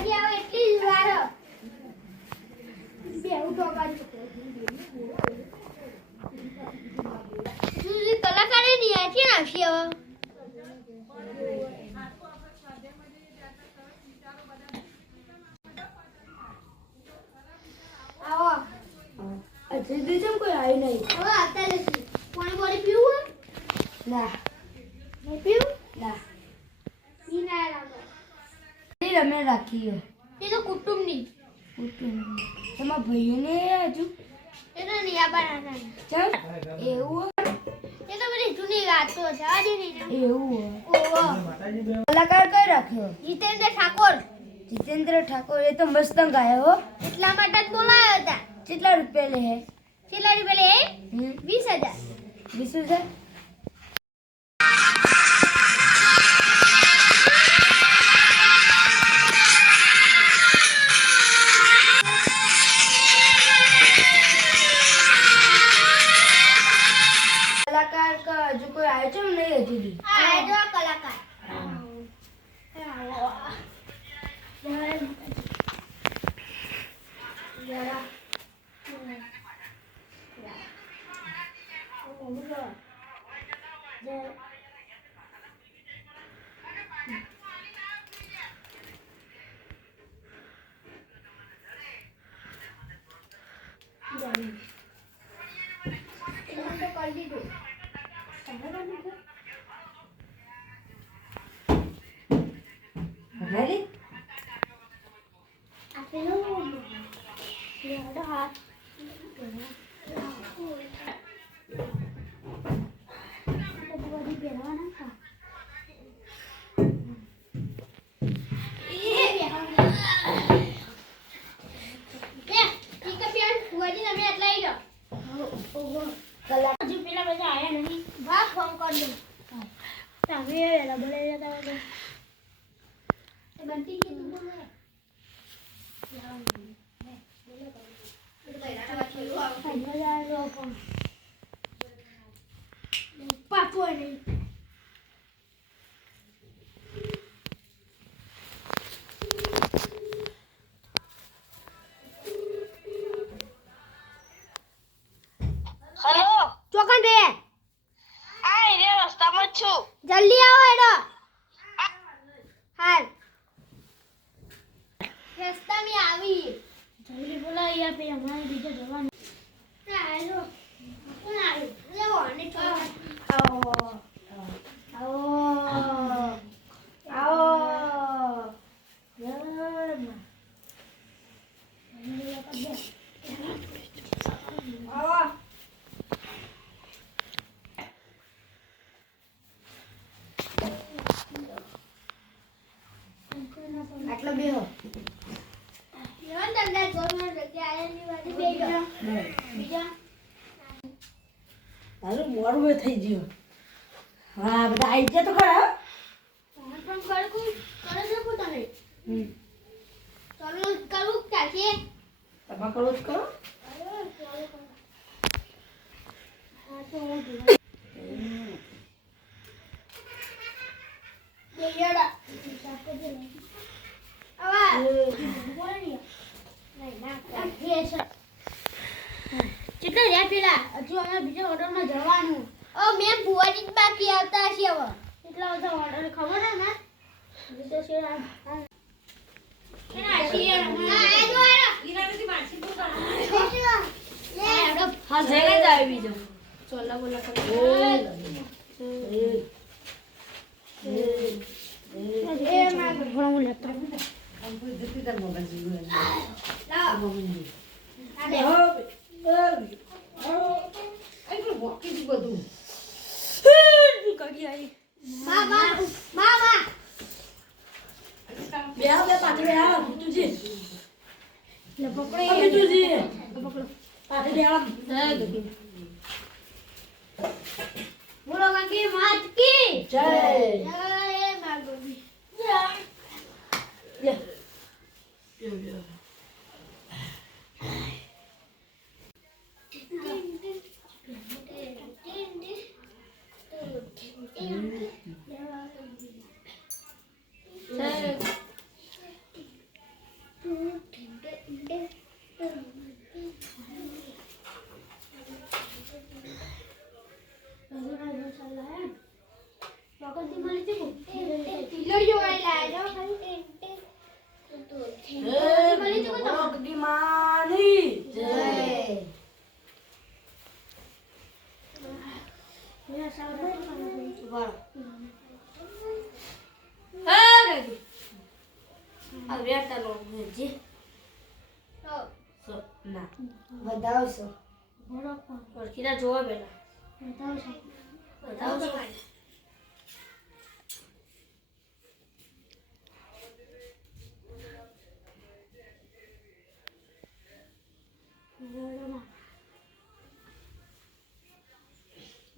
બુઆજી આવે એટલી જ વાર બેહું તો કાઢી જુલી કલાકારે ની આથી નાખી હવે આવો અજય દેજમ કોઈ આવી નહીં હવે આવતા જશે પાણી બોડી પીવું ના નહીં પીવું ના પી ના લાવો ની રમે રાખી એ તો કુટુંબની તમારા ભાઈઓને હજુ એ તો નહીં આબાના ચાલ એવું એ તો બધી જૂની વાતો છે આજે નહીં એવું ઓહો કલાકાર કઈ રાખ્યો જીતેન્દ્ર ઠાકોર જીતેન્દ્ર ઠાકોર એ તો મસ્ત ગાયો હો એટલા માટે જ બોલાયો હતા કેટલા રૂપિયા લે હે છેલ્લાની પેલે 20,000 20,000 કલાકાર કા હજુ કોઈ આવ્યો છે નહીં હજુ બી આ જો કલાકાર રેડી ચોકન રે આય રે રસ્તામાં જ છું. જલ્દી આવો એડો હાલ રસ્તામાં આવી જલ્દી બોલા યાર પે હમણાં બીજો જવાનું હાલો કોણ આવ્યું લેવો અને આવો આવો આવો આટલો બેહો યન દંડા જોરમાં જગ્યા આયની વાડી બેજો બીજા તારું મોડું થઈ ગયું હા બધા આવી ગયા તો ખરા પણ કડકું કરે છે કો તમે ચાલો કરું ક્યાંથી તમે કરો જ કરો હા તો બેયડા સાકો દે આવા બોલની નહીં ના એ છે કેટલા રે પેલા હજુ અમે બીજા ઓર્ડરમાં જવાનું મેં ભુવાજી જ બાકી આવતા છે હવે કેટલા બધા ઓર્ડર ખબર હે ને બીજો છે કેના છે ઈરાનથી માછી તો હા જઈને જ આવી બીજો ચોલા બોલા કરે એ માં ઘણો લેતા બોલો કાકી માત કી જય જય મા ગોબી વાળો હા ગઈ આ વેટા નો જે સો ના વધાવશો ઓળખીના જોવા પેલા વધાવશો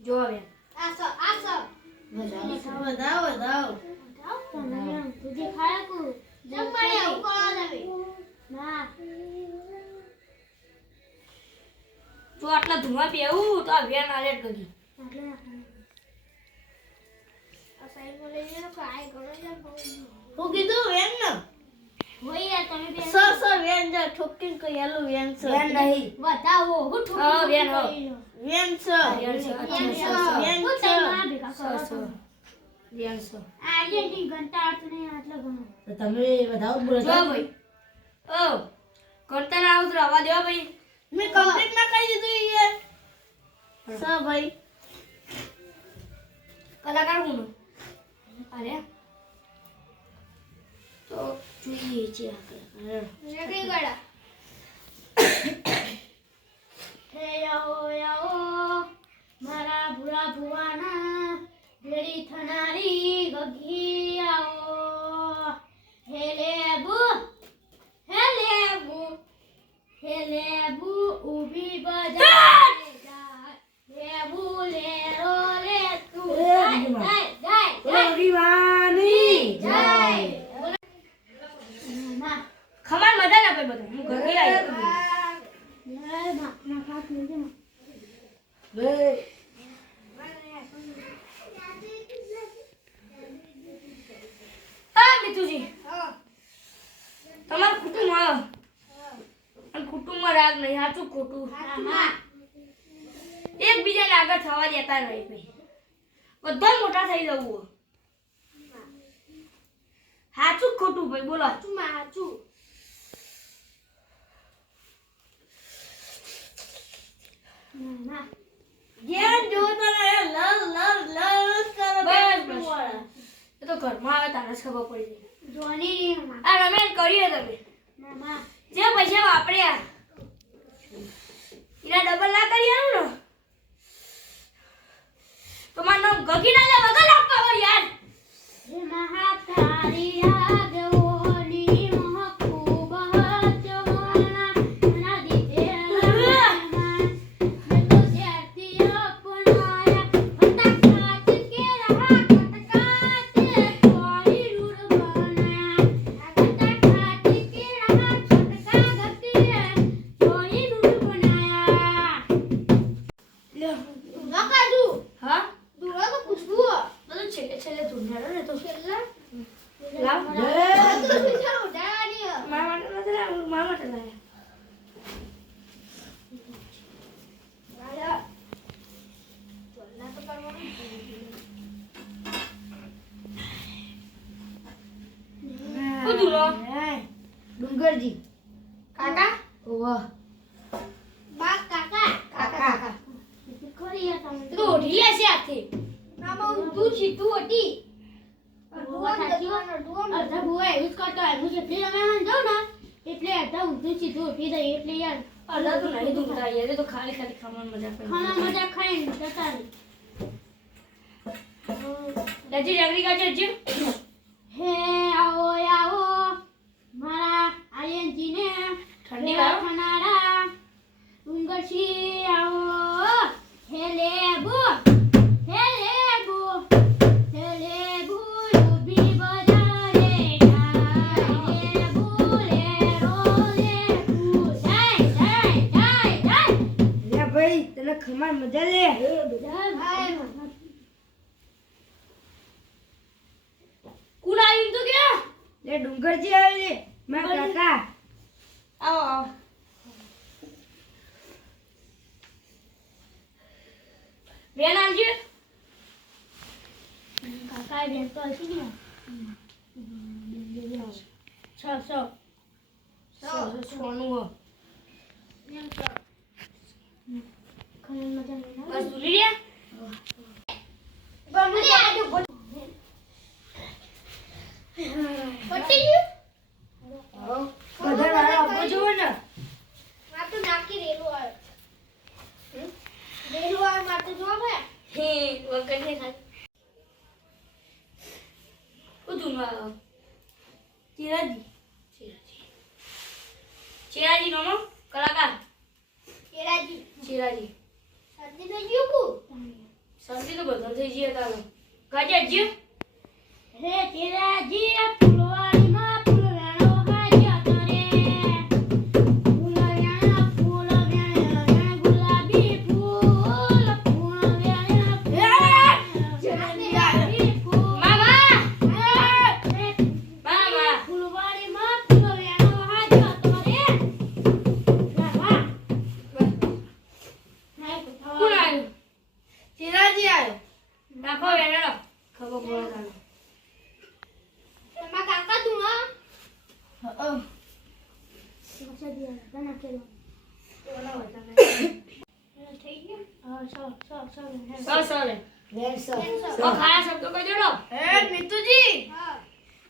જોવા બેન વધાવ જો આટલા ધુમા બેવું તો આ વેન આલેટ ગઈ હું કીધું વેન ન વેન જ ઠોકીને કઈ આલું વેન છે વેન નહીં બતાવો હું હા વેન હો વેન વેન છે આર્યની ઘંટા અર્થ નહીં આટલો ઘણો તો તમે વધાવો બોલો જો ભાઈ ઓ કરતા ના આવું તો રવા દેવા ભાઈ મેં કમ્પ્લીટ ના કરી દીધું યાર સા ભાઈ કલાકાર હું અરે તો જોઈએ છે આ કલાકાર નકરી ગળા હે આવો મારા ભૂરા ભુવાના ભેળી થનારી ગગી આવો હે લેબુ ઊભી બજારે જાય લેબુ લેરો લે તું જાય દીવાની જાય માં ખમાન મજા ના પે બધા હું ઘરે આવી ના ખાસ નહીં બે આ મિતુજી તમાર કુટુંબ અને કુટુંબમાં રાગ નહીં સાચું ખોટું એકબીજાને આગળ થવા દેતા નહીં ભાઈ બધા મોટા થઈ જવું સાચું ખોટું ભાઈ બોલો સાચું જેમ જો તને લવ કરે બસ એ તો ઘરમાં આવે તારે જ ખબર પડી જાય જોની આ રમેન કરીએ તમે મામા જે પૈસા વાપર્યા એના ડબલ ના કરી આવું ને તો મારું નામ ગગી ના લે વગર આપવા વળ યાર હે મહાતારી આગોની મહકૂબ હચોના નદી તેલા મેં તો શેરતી અપનાયા ફટાકાટ કે રહા કટકાટ કોઈ રૂડ બનાયા ફટાકાટ કે રહા છટકા ગતી કોઈ રૂડ બનાયા લે નકાજુ હા દુરા તો પૂછવું બધું છેલ્લે ધૂંઢાડો ને તો છેલ્લા લાવ તો પૂછો ડાની મારા માટે નથી લાવ્યા, મારા માટે લાવ્યા. રાજા ચોલ્લા તો કરવાનું શું ધૂળો? ડુંગરજી કાકા વાહ બા કાકા કાકા ખરી આ તમે તો ઓઢી લે છે આથી. નામાં ઊંધું સીધું હતી અડધા ભુવા એવું જ કરતા હોય હું જેટલી રમે જાઉં ને એટલે અડધા ઊંધું સીધું ઉઠી જાય એટલે યાર અડધા તો નહીં ધૂંઢતા યાર, એ તો ખાલી ખાવાની મજા પડી. ખાના મજા ખાઈને જતા રહે દાદી જાગરી કાઢે હજી. હે આવો આવો મારા આયનજીને ઠંડી વાળો? થનારા ડુંગરજી આવો હે લેબુ ઊભી બજારે જાય લેબુ લેરો લેબુ જાય લે ભાઈ તને ખમાર મજા લે કોણ આવ્યું તો કે? લે ડુંગરજી આવે લે મારા કાકા આવો આવો. બેન આવજે. કાકા બેન તો હશે ને છ સોનું હો. ખાવાની મજા નહીં બસ ભૂલી ગયા? મને આજુ પટી ગયું બધા વાળા આપો જોવો ને આ તો નાકી રેલું આવે રેલું આવે માર તો જોવા ભાઈ હે વગર ને ખાય ઉધુમાં ચિરાજી નોનો કલાકાર કેરાજી ચિરાજી સર્દી તો ગયું કુ શરદી તો બધો થઈ ગયો તારો ગાજર જ્યો હે કેરાજી આ ફૂલવાડીમાં ફૂલ વેણો હાજ્યા કરે ફૂલ વેણા ગુલાબી ફૂલ ફૂલ વેણા ગુલાબી ફૂલ મામા હે મામા ફૂલવાડીમાં ફૂલ વેણો હાજ્યા કરે વાહ હાય કોણ આવ્યું ચિરાજી આવ્યો નાખો વેણો ખબર પડે તારે તમારા કાકા તું હા થઈ ગયું હા સર વેણસો ખાયા શબ્દો કહી દેડો હે મિતુજી હા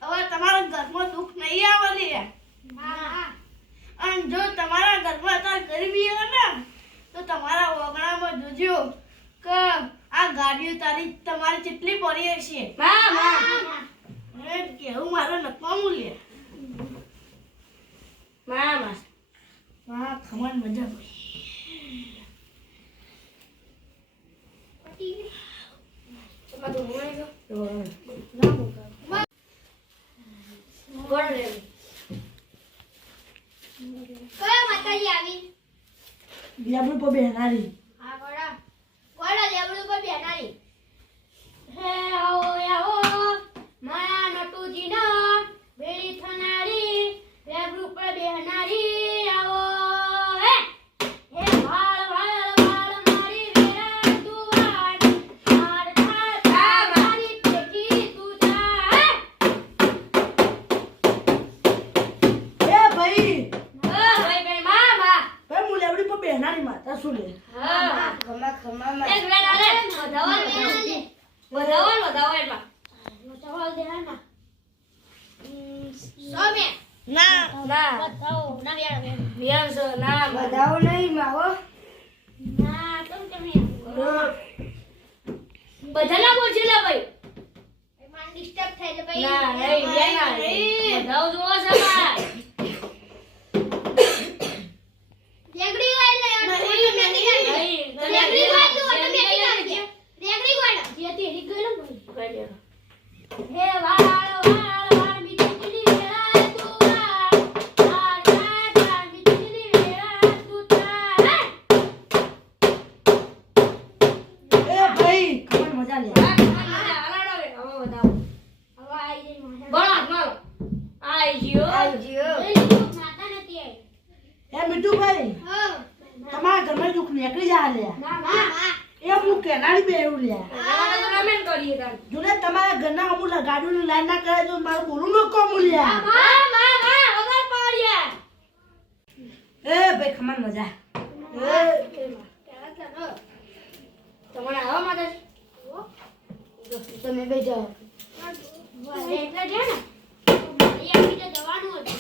હવે તમારા ઘરમાં દુઃખ નહીં આવવાની હા અને જો તમારા ઘરમાં અત્યારે ગરીબી હોય ને તો તમારા ઓગણામાં જોજો કે આ ગાડીઓ તમારી કેટલી પડી હશે મામા હે કેવું મારો નકમું લે મામા હા ખમણ મજા પડી તમારો મોય ગયો કોણ રે કયો માતાજી આવી લેબુ પર બેહનારી હા કોડા લેવડું પર બેનારી હે આવો માયા નટુજી ના બેડી થનારી લેવડું પર બેહનારી આવો હે હે વાળ મારી વેરા દુવાડ માર થા મારી પેટી તું જા એ ભાઈ ભાઈ મામા ભાઈ હું લેબડી પર બેહનારી માતા શું લે હા ખમા ખમા એક વેણ આલે વધાવન એમાં ચાવલ દે ના સોમે ના ના બતાવો ના યાર વ્યાસ ના બધાઓ નહીં માવો ના કેમ તમે બધાના બોલશે લે ભાઈ માન ડિસ્ટર્બ થાય છે ભાઈ ના નહીં બેના બધાઓ જોવો છે ભાઈ રેગડી વાળ લે ઓટોમેટિક નહીં રેગડી વાળ તો ઓટોમેટિક આવે છે રેગડી વાળ જે તે રી ગયો ભાઈ હે વાળ મીઠી વેળા તું વાળ મીઠી વેળા તું તા એ ભાઈ ખમણ મજા લે હવે આઈ જઈ માતા નથી આવી એ મીઠુભાઈ હા તમારા ઘરમાં દુઃખ નીકળી જા લે ના એ હું કેનારી બેરું લે જોને તમારા ઘરના અમુક ગાડીઓની લાઈન ના કરે તો મારું બોલું ન કોમ લ્યા એ ભાઈ ખમણ મજા તમારે આવા માટે તમે બે જાઓ એટલે છે ને અહીંયા જવાનું હતું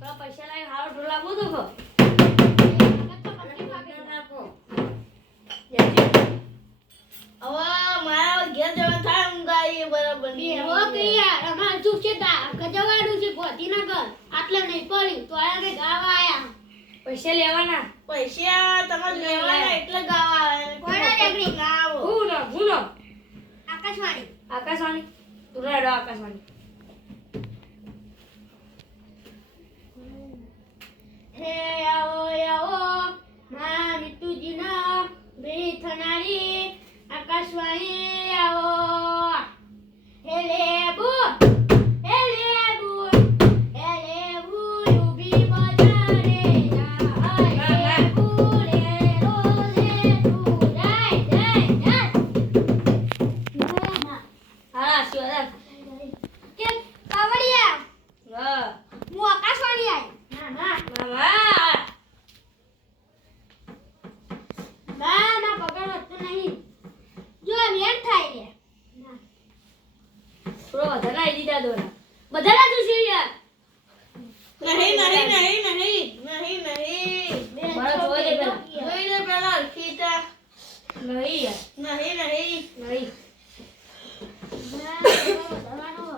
થોડા પૈસા લાવી હારો ઢોલા બોધો ખો હવે મારા ઘેર જવા થાય ઊંઘ આવી બરાબર હો કે યાર અમાર શું છે ગજવાડું છે ગોધીનગર આટલે નહીં પડ્યું તો આયા કે ગાવા આયા પૈસા લેવાના પૈસા તમારે લેવાના એટલે ગાવા કોના રેગડી ગાવો હું આકાશવાણી આકાશવાણી તું રેડો આકાશવાણી હે આવો મા મિતુજી ના બેડી થનારી આકાશવાણી આવો હે લેબુ ઉભી બજારે જાય લેબુ લેરો લે તું જાય હા શિવરાજ કે કાવડિયા હા હું આકાશવાણી આઈ ના મામા ના પગાર વધતો નહીં છોકરો વધારે આવી દીધા દોરા બધાના જોશું યાર નહીં નહીં નહીં નહીં નહીં નહીં મારા જોવા દે પેલા જોઈ લે પેલા અર્પિતા નહીં યાર નહીં નહીં નહીં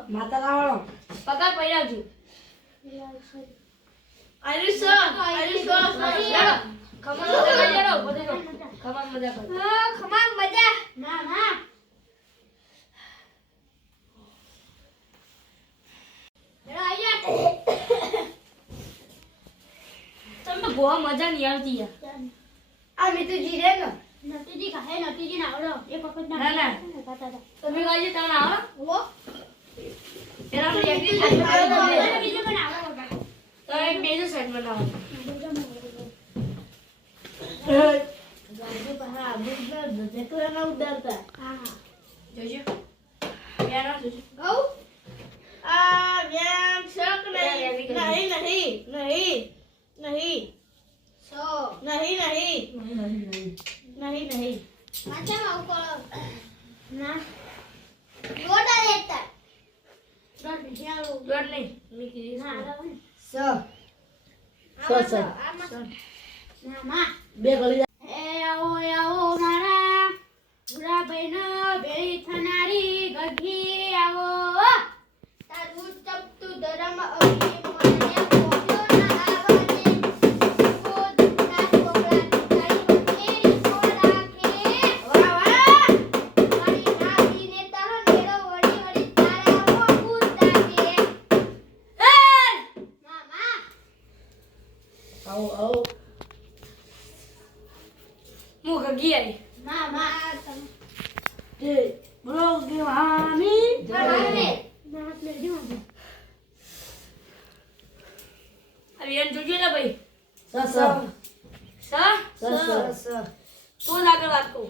માતા લાવણો પગાર પૈરાવજો આયુષ લેડો ખમણ મજા કરી લેડો બધે નો ખમણ મજા કરી ખમાન મજા ના ના એડા આયા તમને ગોવા મજા નહીં આવતી યાર આ મિતુજી રે ને નતીજી કાહે નતીજી ના આવડો એક વખત ના, ના. તમે કહી તમને આવો ઓ પેલા મને એકલી થાળી બનાવી દો. બીજો પણ આવડો તો એક બીજો સેટ બનાવો ગાડી પહા બુદ્ધ જેકલા ના ઉડાડતા હા જોજો બેનો જોજો ગૌ આ વ્યામ શક નહીં નહીં નહીં નહીં સો નહીં નહીં નહીં નહીં માચા આવું કરો ના ગોડા લેતા દોડ બીજાલો દોડ નહીં મીકી ના આલો ને સ સ ના માં બે ગળી એ આવો મારા ભૂરા બહેનો બેરી થનારી ગઢી આવો તારું તપતું ધરમ અભી મને પોયો ના આવને ઓ દુખના કોકલા તારી બકેરી સોડા કે વાહ વાહ મારી નાવીને તારો નેરો વળી વળી તારા ઓ પૂરતા કે મામા આવો આવો હું ગગી આવી મામા તે બોલો દેવાની તમે ના લે દીવા હવે એને જોજો ને ભાઈ સ સ સ સ સ તો જ આગળ વાત કહું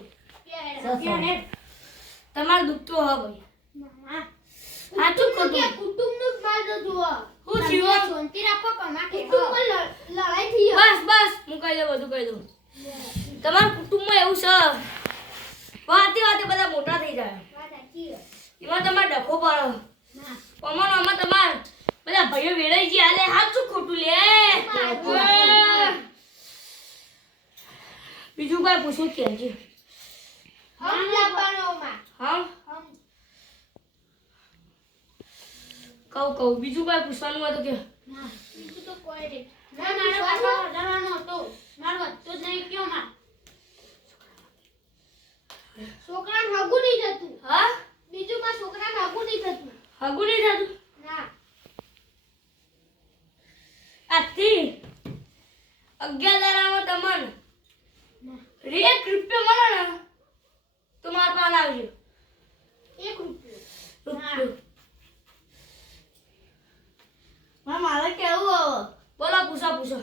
કે તમારે દુખતો હો ભાઈ મામા સાચું કે ખોટું કુટુંબનું જ માર જુઓ હું થયું? શાંતિ રાખો કમા કુટુંબમાં લડાઈ થઈ બસ બસ હું કહી દઉં બધું કહી દઉં તમારા કુટુંબમાં એવું છે વાતે વાતે બધા મોટા થઈ જાય એમાં તમારે ડખો પાડો ના પમણોમાં તમાર બધા ભાઈઓ વેરાઈ ગયા આલે સાચું ખોટું લે બીજું કઈ પૂછું કેજે હમ લાવવાનો માં હા હમ કહું બીજું કઈ પૂછવાનું હોય તો કે ના બીજું તો કોઈ નહીં ના મારો પાછો જવાનો હતો મારો વધતો જ નહીં કયો માં છોકરાને હગું નહીં થતું હા બીજું માં છોકરાને હગું નહીં થતું હગું નહીં થતું ના આજથી 11 દાડામાં તમને ના 1 રૂપિયો મળે ને તો મારા પાન આવજો 1 રૂપિયો રૂપિયો. મારે કેવું હવે બોલો પૂછો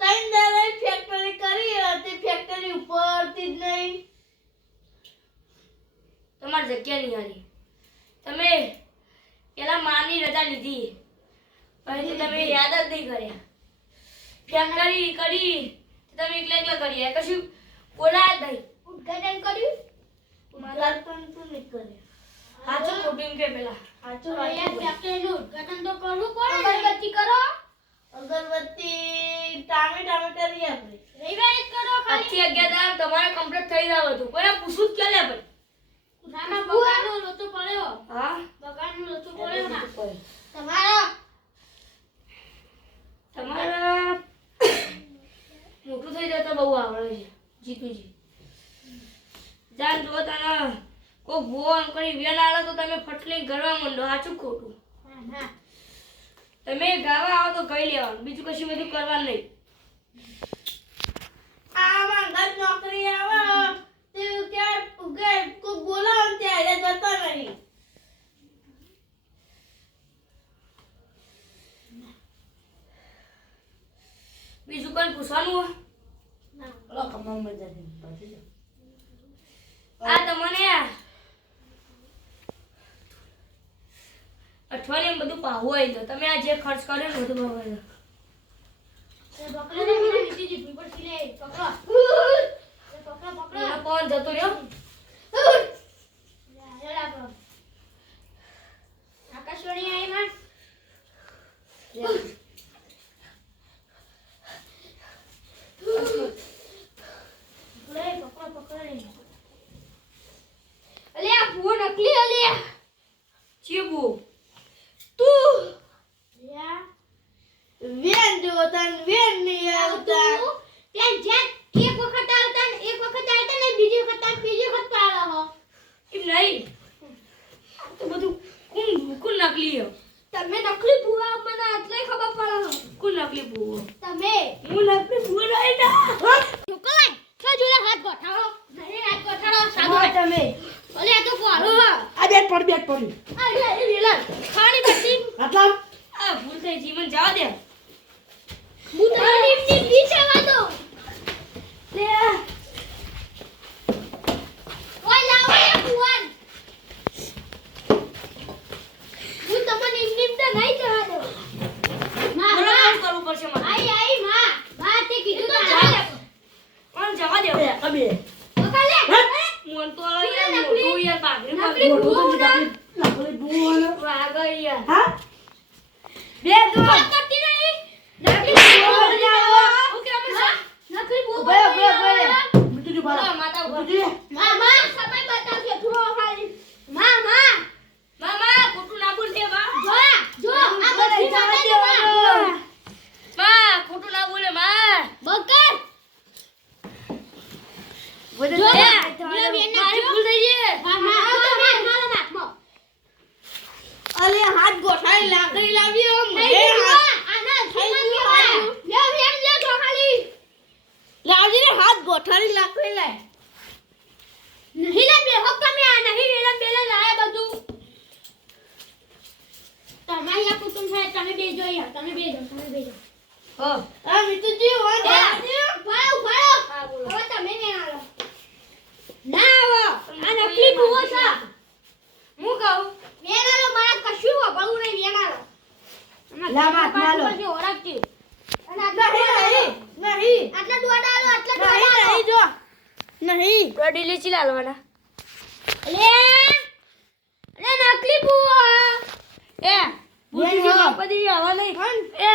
ત્રણ દાડા ફેક્ટરી કરી હતી ફેક્ટરી ઉપરથી જ નહીં તમારી જગ્યા નહીં હારી તમે પેલા માની રજા લીધી પછી તમે યાદ જ નહીં કર્યા ફેક્ટરી કરી તમે એકલા કરી કશું બોલાય જ નહીં ઉદ્ઘાટન કર્યું ઉદ્ઘાટન તો નહીં કરે સાચું ખોટું એમ કે પેલા સાચું તો યાર વાત ફેક્ટરીનું ઉદ્ઘાટન તો કરવું પડે અગરબત્તી કરો અગરબત્તી ટામે કરી આપણે રવિવારે જ કરો ખાલી આજથી 11 દાડા તમારે કમ્પ્લીટ થઈ જાવ હતું કોઈને પૂછવું જ કે લે ભાઈ નાના બગાડનો લોચો પડ્યો હા બગાડનો લોચો પડ્યો ના કોઈ. તમારો તમારા મોટું થઈ જાય તો બહુ આવડે છે જીતુજી જાન જો તને કોઈ ભૂવો અંકડી વેન આવે તો તમે ફટલી ગરવા માંડો સાચું ખોટું ના ના તમે ગાવા આવો તો ગઈ લેવાનું બીજું કશું બધું કરવાનું નહીં આમાં ગત નોકરી આવે તે ક્યાં કોઈ બોલાવે ને ત્યારે જતો નહીં બીજું કોઈ પૂછવાનું હોય ના ઓલો કમાલ મજા થી પછી જાઓ. આ તમને અઠવાડિયે બધું પાવું હોય તો તમે આ જે ખર્ચ કર્યો ને બધું પાવું હોય એ બકરા ને મને વીટી જી પર થી લે પકડો એ પકડો એનો પવન જતો રહ્યો યાર લાગો તું વેન જો તન વેન નહીં આવતા ત્યાં જ્યાં એક વખત આવતા ને એક વખત આવતા ને બીજી વખત પાડો હો એમ નહીં આ તો બધું કોણ નકલી હે? તમે નકલી ભૂવા મને આટલે ખબર પડે હો કોણ નકલી ભૂવો? તમે હું નકલી ભૂવો નહીં ના. છોકરા તો જોડે હાથ ગોઠાડો નહીં હાથ ગોઠાડો સાદો હા, તમે ઓલે આ તો કોરો હો આ બેટ પડી અરે એ વેલા ખાણી બસી આટલા આ ભૂલ થઈ જીવન જવા દે. હું તો નીચે નીચે વાદો લે ઓય લાવો એ ભૂવાન હું તમને નિમ તો નહીં જવા દો માં મને માં કામ કરવું પડશે મારે. આઈ માં બા તે કીધું તો જવા દે. મને જવા દે. કબે પકડ લે મન તો યાર મોટું યાર બાગરી નકલી મારું. ભૂવો નકલી બુવાનો વાગો યાર. હા બે જો કરતી નહીં નકલી ભૂવો ઓકે અમે સા. નકલી ભૂવો ઉભે, ઉભે, ઉભે. બીજું જો બાળા માતા ઉભા. બીજું માં સમય બતાવજો જો ખાલી માં મામા ખોટું ના બોલતે બા. જો આ બધી બતાવજો બા ખોટું ના બોલે માં. બકર બધે જો એ, મારી મારી ભૂલ થઈ ગઈ. મારો નાખમાં અલે હાથ ગોઠાઈ લાકડી લાવી આમ થઈ હે ગયું હાથ આના થઈ થઈ ગયું. ગયું લે વેમ લે જો ખાલી લાવજી ને હાથ ગોઠાડી લાકડી લાય નહીં લે બે હક તમે આ નહીં વેલા બેલા લાયા બધું તમારી આ કુટુંબ છે તમે બેજો યાર તમે બેજો હો. આ મિતુજી વાન વાળો હા, બોલો. હવે તમે ને આલો ના આવો આ નકલી ભૂવો છે હું કહું વેનાલો મારા કશું વગળું નહીં વેનાલો લા માત માલો. પછી ઓળખતી અને નહીં નહીં આટલા દોડા આલો આટલા દોડા નહીં આલો નહીં જો નહીં રોડી લીચી લાલવાના. લે નકલી ભૂવો એ બુદ્ધિ હા. બાપજી આવા નહીં. એ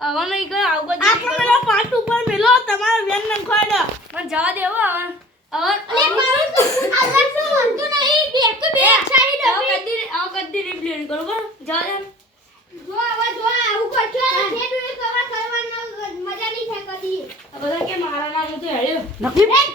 આવા નહીં કર આવું બધું આટલો મેલો પાટ ઉપર મેલો તમારો વેન નં ખોડો મને જવા દે હો હવે. અલે મારું તો આલા શું વાંધો નહીં બે તો બે છાડી દો આવો કદી નહીં પ્લેન કરો બરાબર. જવા દે. જો આવું કરજો ફેર કવર કરવાનો મજા નહીં થાય કદી આ બધા કે મારા નામ તો હેડ્યો. નકલી એક